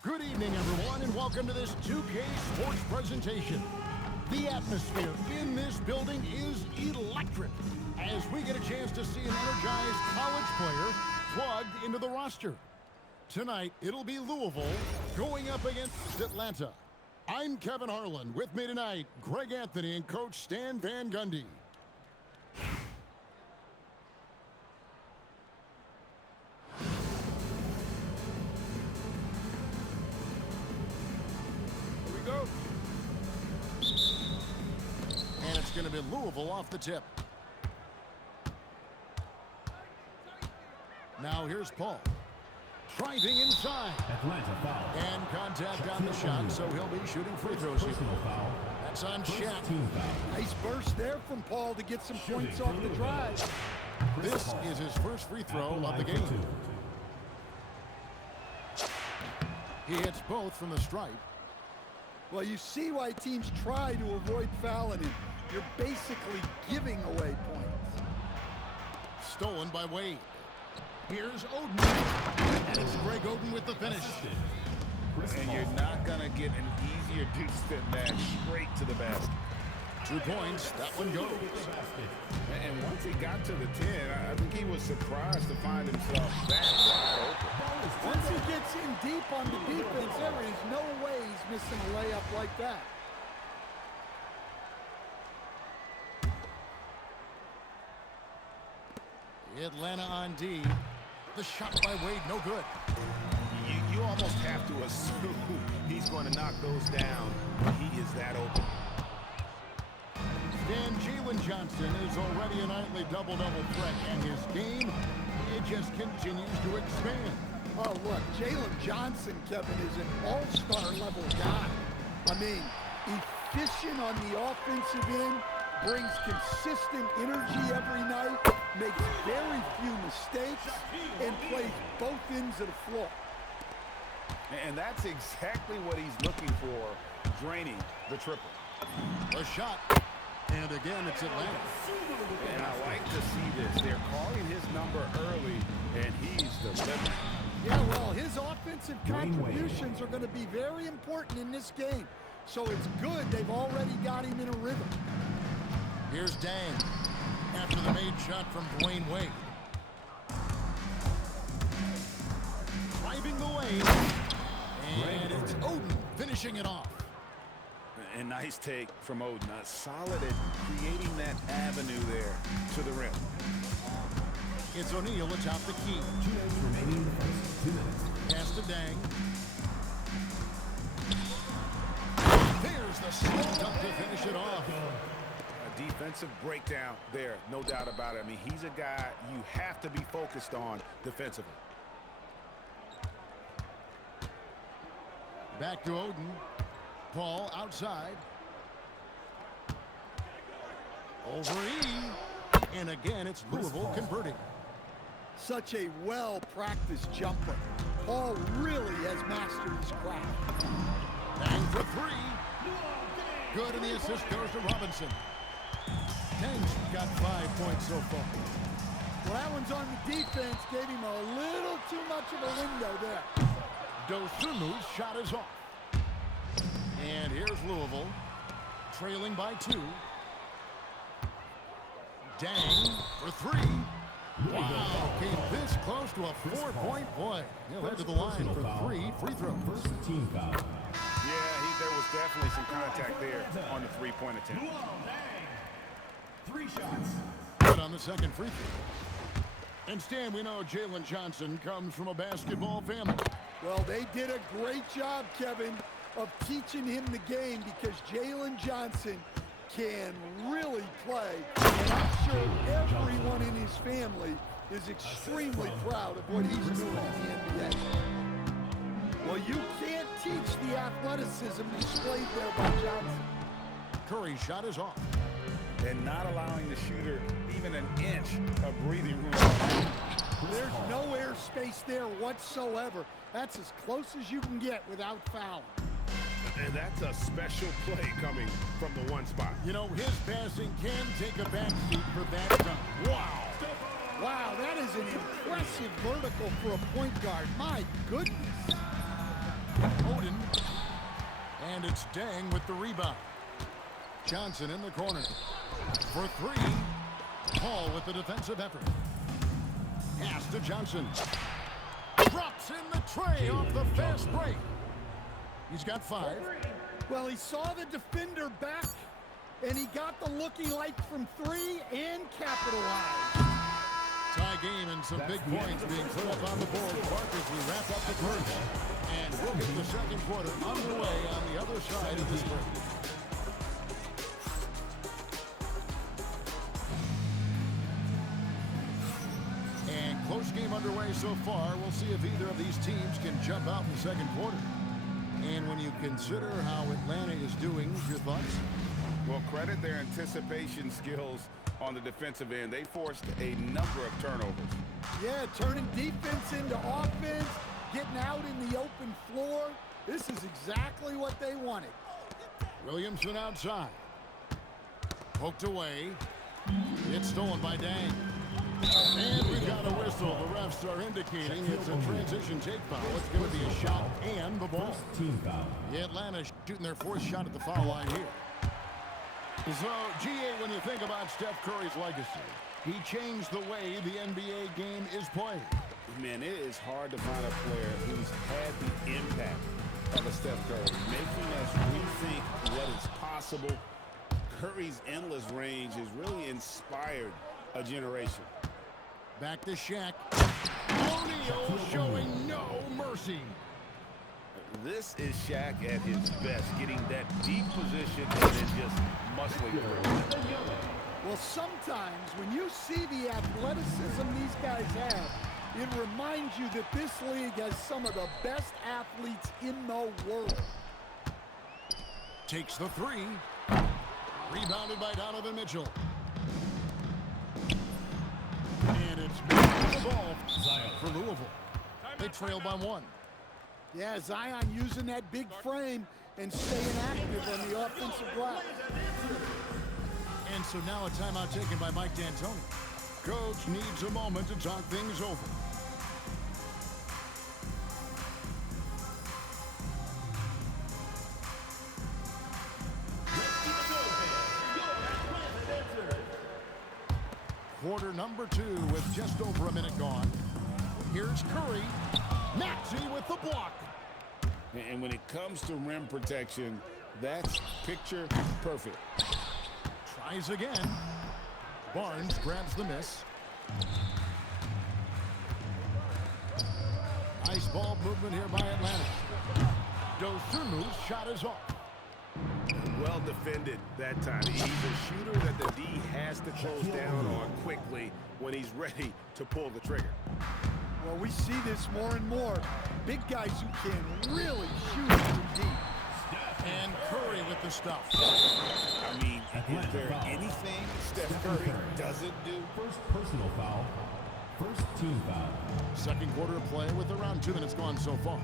Good evening, everyone, and welcome to this 2K Sports presentation. The atmosphere in this building is electric as we get a chance to see an energized college player plugged into the roster. Tonight, it'll be Louisville going up against Atlanta. I'm Kevin Harlan. With me tonight, Greg Anthony and Coach Stan Van Gundy. And it's going to be Louisville off the tip. Now here's Paul. Driving inside. Atlanta foul. And contact on the shot, so he'll be shooting free throws here. Foul. That's on Shaq. Nice burst there from Paul to get some points off the drive. This is his first free throw of the game. He hits both from the stripe. Well, you see why teams try to avoid fouling him. You're basically giving away points. Stolen by Wade. Here's Oden. And it's Greg Oden with the finish. And you're not going to get an easier deuce than that. Straight to the basket. 2 points. That one goes. And once he got to the 10, I think he was surprised to find himself that wide open. Once he gets in deep on the defense, there is no way he's missing a layup like that. Atlanta on D. The shot by Wade, no good. You almost have to assume he's going to knock those down. He is that open. And Jalen Johnson is already a nightly double-double threat, and his game, it just continues to expand. Oh, look, Jalen Johnson, Kevin, is an all-star level guy. I mean, efficient on the offensive end, brings consistent energy every night, makes very few mistakes, and plays both ends of the floor. And that's exactly what he's looking for, draining the triple. A shot. And again, it's Atlanta. And I like to see this. They're calling his number early, and he's delivering. Yeah, well, his offensive contributions are going to be very important in this game. So it's good they've already got him in a rhythm. Here's Dang after the made shot from Dwayne Wade. Driving the lane. And it's Oden finishing it off. And nice take from Oden. Solid at creating that avenue there to the rim. It's O'Neal atop the key. 2 minutes remaining in the first. 2 minutes. Pass to Dang. There's the slow up to finish it off. A defensive breakdown there, no doubt about it. I mean, he's a guy you have to be focused on defensively. Back to Oden. Paul outside. Over E. And again, it's Louisville converting. Such a well-practiced jumper. Paul really has mastered his craft. Dang for 3. Good, and the assist goes to Robinson. Dang's got 5 points so far. Well, that one's on the defense. Gave him a little too much of a window there. Dosunmu's shot is off. And here's Louisville, trailing by 2. Dang for 3. Wow, came this close to a 4-point play. He'll head to the line for 3 free throws. First team foul. Yeah, there was definitely some contact there on the three-point attempt. 3 shots. Good on the second free throw. And Stan, we know Jalen Johnson comes from a basketball family. Well, they did a great job, Kevin, of teaching him the game because Jalen Johnson can really play. And I'm sure everyone in his family is extremely proud of what he's doing in the NBA. Well, you can't teach the athleticism displayed there by Johnson. Curry's shot is off. And not allowing the shooter even an inch of breathing room. There's no airspace there whatsoever. That's as close as you can get without fouling. And that's a special play coming from the one spot. You know, his passing can take a backseat for that dunk. Wow. Wow, that is an impressive vertical for a point guard. My goodness. Oden. And it's Deng with the rebound. Johnson in the corner. For three. Paul with the defensive effort. Pass to Johnson. Drops in the tray off the fast break. He's got 5. Well, he saw the defender back, and he got the looking like from 3 and capitalized. Tie game and some big points being put up on the board. Mark, as we wrap up the first. And we'll get the second quarter underway on the other side of this break. And close game underway so far. We'll see if either of these teams can jump out in the second quarter. And when you consider how Atlanta is doing, your thoughts? Well, credit their anticipation skills on the defensive end. They forced a number of turnovers. Yeah, turning defense into offense, getting out in the open floor. This is exactly what they wanted. Williamson outside. Poked away. It's stolen by Deng. And we've got a whistle. The refs are indicating it's a transition take foul. It's going to be a shot and the ball. Team foul. The Atlanta shooting their 4th shot at the foul line here. So, GA, when you think about Steph Curry's legacy, he changed the way the NBA game is played. Man, it is hard to find a player who's had the impact of a Steph Curry, making us rethink what is possible. Curry's endless range has really inspired a generation. Back to Shaq. O'Neal showing no mercy. This is Shaq at his best, getting that deep position and then just muscling through. Well, sometimes when you see the athleticism these guys have, it reminds you that this league has some of the best athletes in the world. Takes the 3. Rebounded by Donovan Mitchell. And it's the ball for Louisville. They trail by 1. Yeah, Zion using that big frame and staying active on the offensive glass. And so now a timeout taken by Mike D'Antoni. Coach needs a moment to talk things over. Quarter number 2 with just over a minute gone. Here's Curry. Maxey with the block. And when it comes to rim protection, that's picture perfect. Tries again. Barnes grabs the miss. Nice ball movement here by Atlanta. Dosunmu's shot is off. Well defended that time. He's a shooter that the D has to close down on quickly when he's ready to pull the trigger. Well, we see this more and more. Big guys who can really shoot from deep. And Curry with the stuff. I mean, is there anything Steph Curry doesn't do? First personal foul. First team foul. Second quarter of play with around 2 minutes gone so far.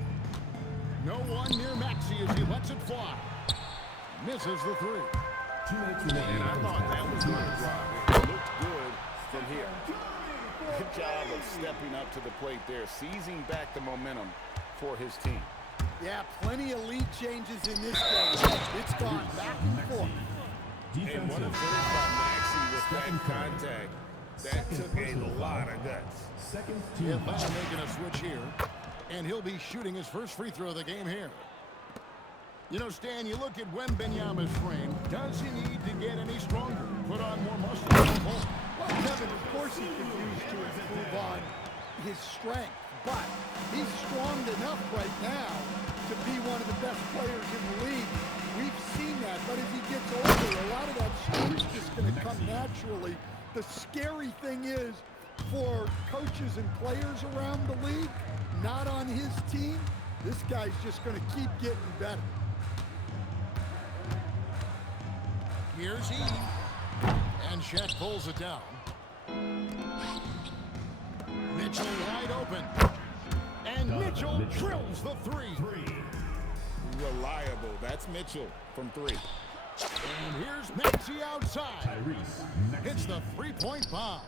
No one near Maxey as he lets it fly. Misses the 3. 2 minutes remaining. And I thought that was good, Rob. It looked good from here. Good job of stepping up to the plate there, seizing back the momentum for his team. Yeah, plenty of lead changes in this game. It's gone back and forth. And what a finish by Maxey with that contact. That took a lot of guts. Second team Atlanta foul. making a switch here. And he'll be shooting his first free throw of the game here. You know, Stan, you look at Wembanyama's frame. Does he need to get any stronger? Put on more muscle? Well, Kevin, of course he can use to improve on his strength, but he's strong enough right now to be one of the best players in the league. We've seen that, but as he gets older, a lot of that strength is just going to come naturally. The scary thing is, for coaches and players around the league, not on his team, this guy's just going to keep getting better. Here's he. And Shaq pulls it down. Mitchell wide open. And Mitchell drills the 3. Reliable. That's Mitchell from 3. And here's Maxey outside. Tyrese Hits the 3-point bomb.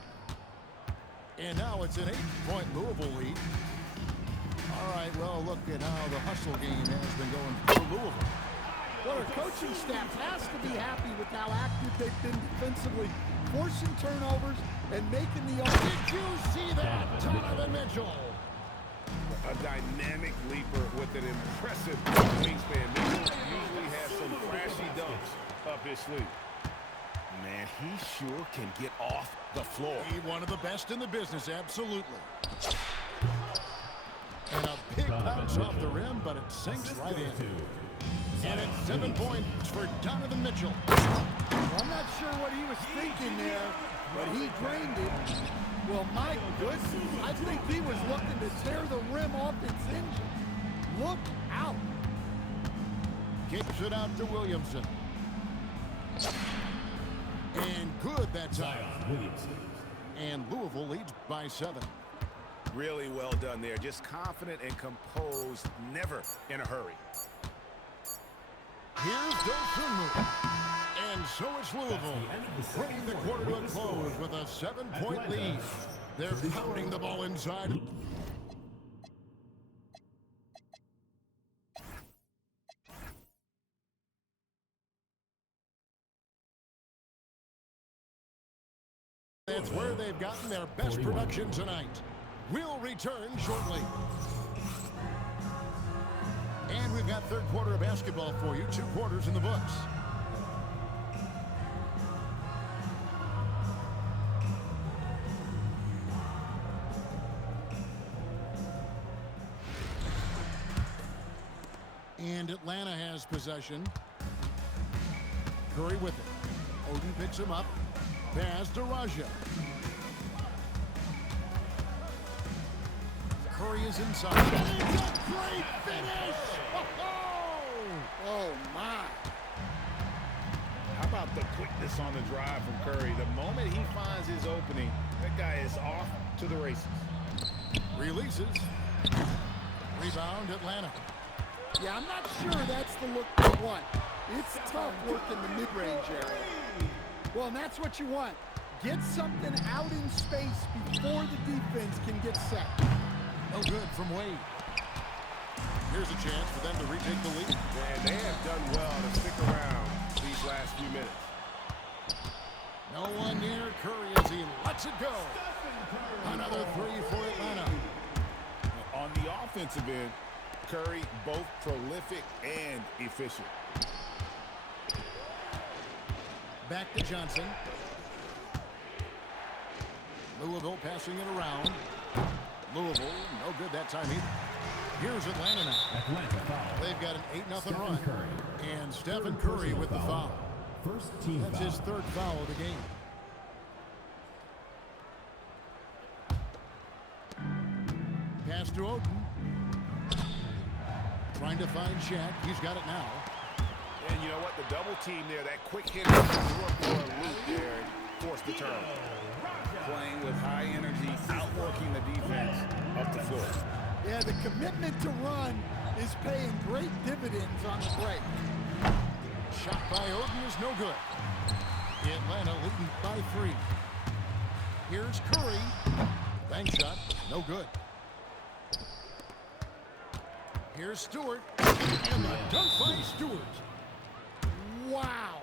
And now it's an 8-point Louisville lead. All right, well, look at how the hustle game has been going for Louisville. Well, our coaching staff has to be happy with how active they've been defensively, forcing turnovers and making the Did you see that, Donovan Mitchell? A dynamic leaper with an impressive wingspan. Mitchell usually has some flashy dunks up his sleeve. Man, he sure can get off the floor. He one of the best in the business, absolutely. And a big bounce off the rim, but it sinks right in. And it's 7 points for Donovan Mitchell. Well, I'm not sure what he was thinking there, but he drained it. Well, my goodness, I think he was looking to tear the rim off its hinges. Look out. Kicks it out to Williamson. And good that time. And Louisville leads by 7. Really well done there. Just confident and composed, never in a hurry. Here's Dosunmu. And so it's Louisville, bringing the quarter to a close with a 7-point lead. They're pounding the ball inside. That's where they've gotten their best production tonight. We'll return shortly. And we've got third quarter of basketball for you. 2 quarters in the books. And Atlanta has possession. Curry with it. Oden picks him up. Pass to Raja. Curry is inside. It's a great finish! Oh, my. How about the quickness on the drive from Curry? The moment he finds his opening, that guy is off to the races. Releases. Rebound, Atlanta. Yeah, I'm not sure that's the look they want. It's tough work in the mid-range area. Well, and that's what you want. Get something out in space before the defense can get set. No good from Wade. Here's a chance for them to retake the lead. And they have done well to stick around these last few minutes. No one near Curry as he lets it go. Another 3 for Atlanta. On the offensive end, Curry both prolific and efficient. Back to Johnson. Louisville passing it around. Louisville, no good that time either. Here's Atlanta now. They've got an 8-0 run. And Stephen Curry with the foul. First team That's foul. his 3rd foul of the game. Pass to Oden. Trying to find Shaq. He's got it now. And you know what? The double team there, that quick hit for a loop there, forced the turnover. Playing with high energy, outworking the defense up the floor. Yeah, the commitment to run is paying great dividends on the break. Shot by Oden is no good. Atlanta leading by 3. Here's Curry. Bank shot, no good. Here's Stewart. And the dunk by Stewart. Wow,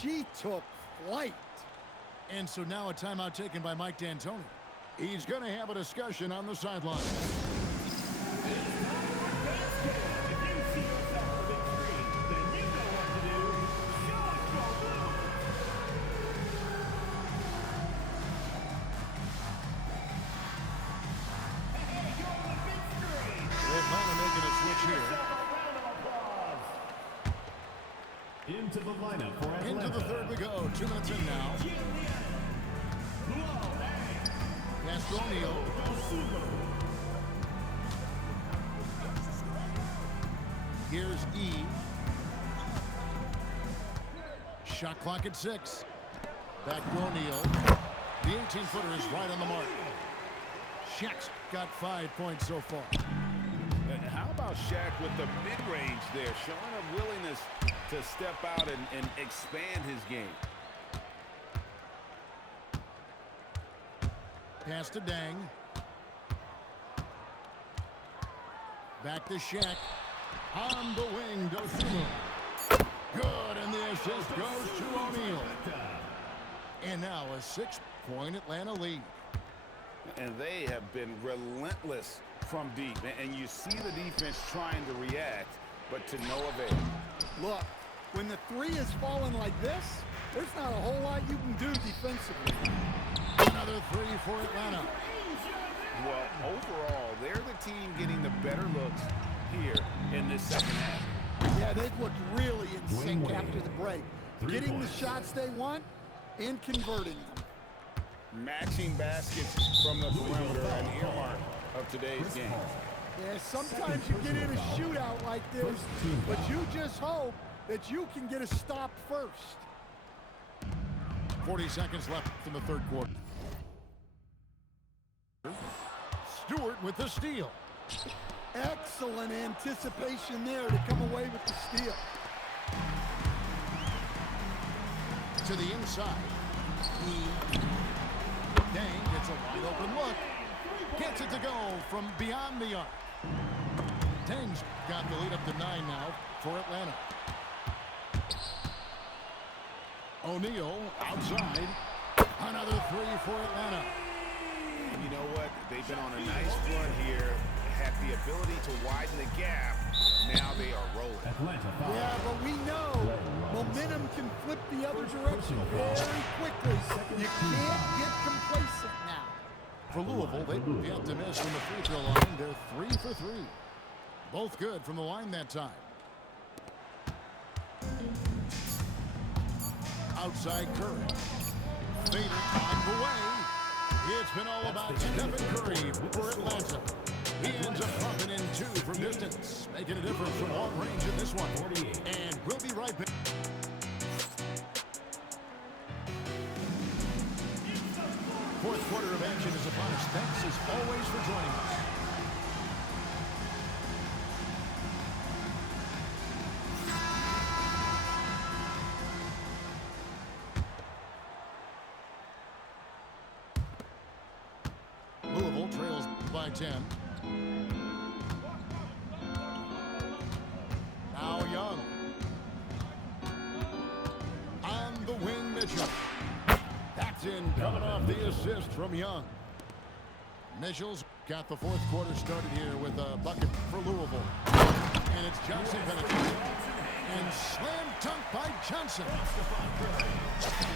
she took flight. And so now a timeout taken by Mike D'Antoni. He's going to have a discussion on the sideline. Atlanta making a switch here. Into the lineup for Atlanta. Into the 3rd we go. 2 minutes in now. Pass to O'Neal. Here's E. Shot clock at 6. Back to O'Neal. The 18-footer is right on the mark. Shaq's got 5 points so far. And how about Shaq with the mid-range there, showing a willingness to step out and expand his game. Pass to Dang. Back to Shaq. On the wing, Dosunmu. Good, and the assist goes to O'Neal. And now a 6-point Atlanta lead. And they have been relentless from deep. And you see the defense trying to react, but to no avail. Look, when the three is falling like this, there's not a whole lot you can do defensively. Another three for Atlanta. Well, overall, they're the team getting the better looks here in this second half. Yeah, they've looked really in sync after the break. Getting the shots they want and converting them. Matching baskets from the perimeter, an earmark of today's game. Yeah, sometimes you get in a shootout like this, but you just hope that you can get a stop first. 40 seconds left in the third quarter. Stewart with the steal. Excellent anticipation there to come away with the steal. To the inside. Dang gets a wide open look. Gets it to go from beyond the arc. Dang's got the lead up to 9 now for Atlanta. O'Neal outside. Another three for Atlanta. And you know what? They've been on a nice run here. Have the ability to widen the gap. Now they are rolling. Yeah, but we know momentum can flip the other direction very quickly. You can't get complacent now. For Louisville, they have to miss from the free throw line. They're 3 for 3. Both good from the line that time. Outside Curry. Fader on the way. It's been all about Stephen Curry for Atlanta. He ends up pumping in 2 from distance, making a difference from long range in this one. And we'll be right back. Fourth quarter of action is upon us. Thanks as always for joining us. Louisville trails by 10. Now Young. On the wing, Mitchell. That's in, coming off the assist from Young. Mitchell's got the fourth quarter started here with a bucket for Louisville. And it's Johnson penetrating. And slam dunk by Johnson.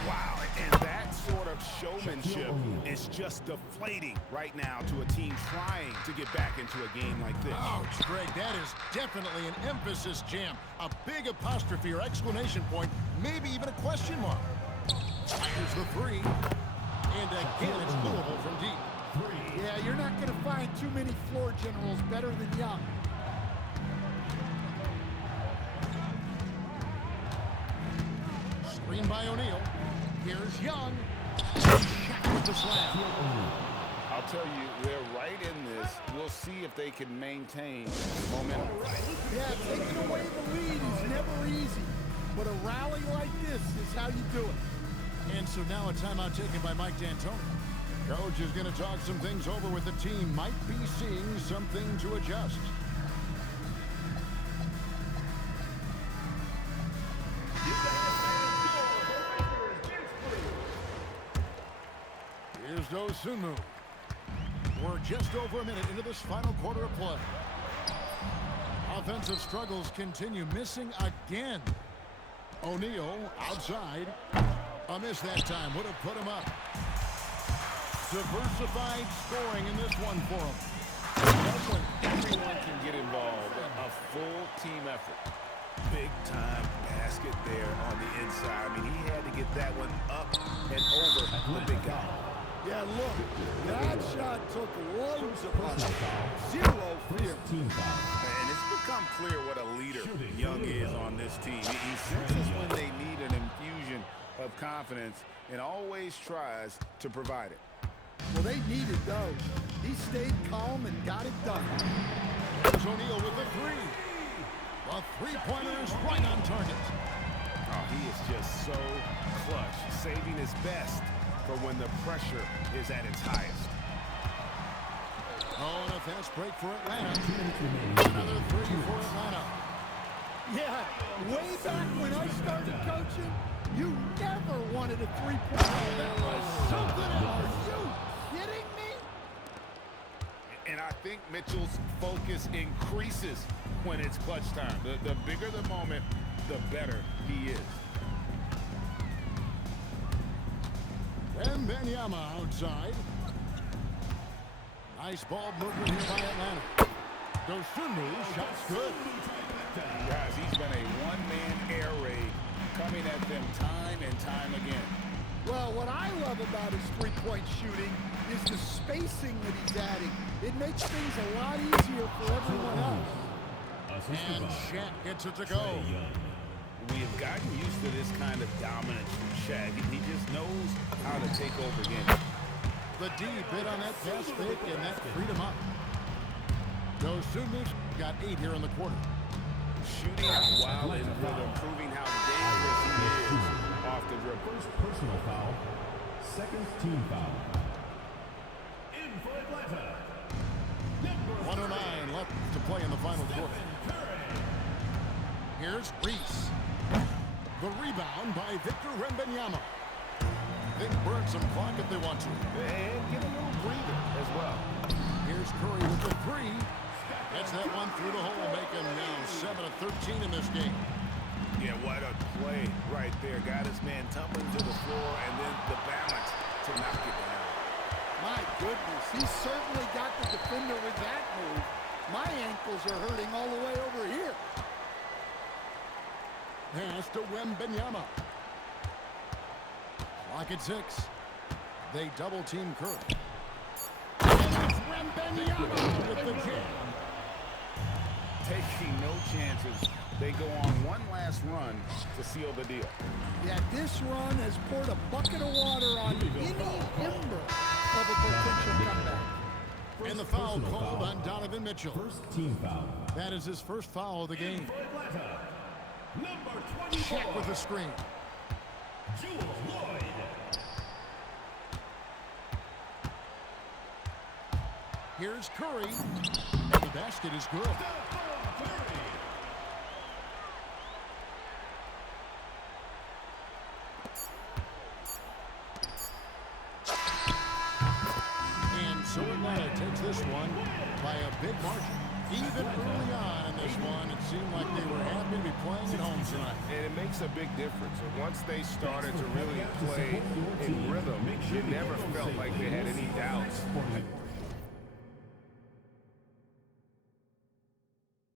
Wow, and that sort of showmanship is just deflating right now to a team trying to get back into a game like this. Ouch, Greg, that is definitely an emphasis jam. A big apostrophe or exclamation point, maybe even a question mark. Here's the three. And again, it's Louisville from deep. Yeah, you're not going to find too many floor generals better than Young. Screen by O'Neal. Here's Young. Shaq with the slam. I'll tell you, they're right in this. We'll see if they can maintain momentum. Yeah, taking away the lead is never easy. But a rally like this is how you do it. And so now a timeout taken by Mike D'Antoni. Coach is going to talk some things over with the team. Might be seeing something to adjust. Here's Dosunmu. We're just over a minute into this final quarter of play. Offensive struggles continue, missing again. O'Neal outside. A miss that time would have put him up. Diversified scoring in this one for him. That's when everyone can get involved. A full team effort. Big time basket there on the inside. I mean, he had to get that one up and over the big guy. Yeah, look, that shot took loads of pressure. Zero fear. And it's become clear what a leader Young is on this team. He senses when they need an infusion of confidence and always tries to provide it. Well, they needed those. He stayed calm and got it done. There's O'Neal with the three. The three-pointer is right on target. Oh, he is just so clutch, saving his best for when the pressure is at its highest. Oh, and a fast break for Atlanta. 2 minutes remaining. Another three for Atlanta. Yeah, way back when I started coaching, you never wanted a three-point. That was something else. Are you kidding me? And I think Mitchell's focus increases when it's clutch time. The bigger the moment, the better he is. And Wembanyama outside. Nice ball movement here by Atlanta. Dosunmu, shot's good. Guys, he's been a one-man air raid coming at them time and time again. Well, what I love about his three-point shooting is the spacing that he's adding. It makes things a lot easier for everyone else. And Shaq gets it to go. We have gotten used to this kind of dominance from Shaq. He just knows how to take over games. The D bit on that pass fake, and that freed him up. Dosunmu got 8 here in the quarter. Shooting while in rhythm, proving how dangerous he is off the dribble. First personal foul. Second team foul. In for Atlanta. 109 left to play in the final quarter. Here's Reese. The rebound by Victor Wembanyama. They can burn some clock if they want to. And get a little breather as well. Here's Curry with the three. Gets that one through the hole, making now 7 of 13 in this game. Yeah, what a play right there. Got his man tumbling to the floor, and then the balance to knock it down. My goodness, he certainly got the defender with that move. My ankles are hurting all the way over here. Pass to Wembanyama. Clock at 6. They double team Curry. And it's Wembanyama with the jam. Taking no chances. They go on one last run to seal the deal. Yeah, this run has poured a bucket of water on any ember of a potential comeback. And the foul called on Donovan Mitchell. First team foul. That is his first foul of the game. Atlanta. Number 24. Shaq with the screen. Jules Lloyd. Here's Curry. The basket is good. And so Atlanta takes this one by a big margin. Even early on in this one, it seemed like they were happy to be playing at home tonight. And it makes a big difference. Once they started to really play in rhythm, it never felt like they had any doubts.